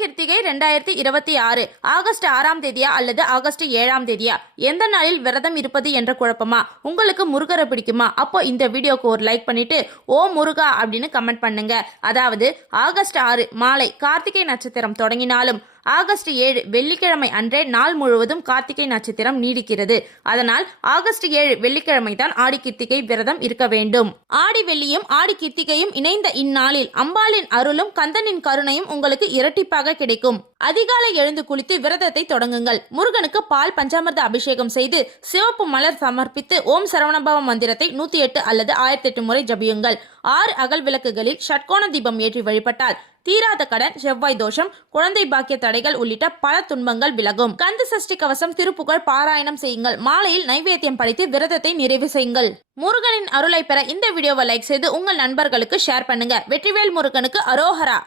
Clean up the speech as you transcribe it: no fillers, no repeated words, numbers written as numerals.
Krittika 2026 August 6ஆம் தேதியா அல்லது August 7ஆம் தேதியா? எந்த நாளில் விரதம் இருப்பது என்ற குழப்பமா? உங்களுக்கு முருகரை பிடிக்குமா? அப்போ இந்த வீடியோக்கு ஒரு லைக் பண்ணிட்டு ஓ முருகா அப்படின்னு கமெண்ட் பண்ணுங்க. அதாவது ஆகஸ்ட் 6 மாலை கார்த்திகை நட்சத்திரம் தொடங்கினாலும் ஆகஸ்ட் 7 வெள்ளிக்கிழமை அன்றே நாள் முழுவதும் கார்த்திகை நட்சத்திரம் நீடிக்கிறது. அதனால் ஆகஸ்ட் 7 வெள்ளிக்கிழமை தான் ஆடி கிருத்திகை விரதம் இருக்க வேண்டும். ஆடி வெள்ளியும் ஆடி கிருத்திகையும் இணைந்த இந்நாளில் அம்பாளின் அருளும் கந்தனின் கருணையும் உங்களுக்கு இரட்டிப்பாக கிடைக்கும். அதிகாலை எழுந்து குளித்து விரதத்தை தொடங்குங்கள். முருகனுக்கு பால் பஞ்சாமிர்த அபிஷேகம் செய்து சிவப்பு மலர் சமர்ப்பித்து ஓம் சரவணபவ மந்திரத்தை 108 அல்லது 1008 முறை ஜபியுங்கள். 6 அகல் விளக்குகளில் ஷட்கோண தீபம் ஏற்றி வழிபட்டால் தீராத கடன், செவ்வாய் தோஷம், குழந்தை பாக்கிய தடைகள் உள்ளிட்ட பல துன்பங்கள் விலகும். கந்த சஷ்டி கவசம் திருப்புகழ் பாராயணம் செய்யுங்கள். மாலையில் நைவேத்தியம் படைத்து விரதத்தை நிறைவு செய்யுங்கள். முருகனின் அருளை பெற இந்த வீடியோவை லைக் செய்து உங்கள் நண்பர்களுக்கு ஷேர் பண்ணுங்க. வெற்றிவேல் முருகனுக்கு அரோஹரா.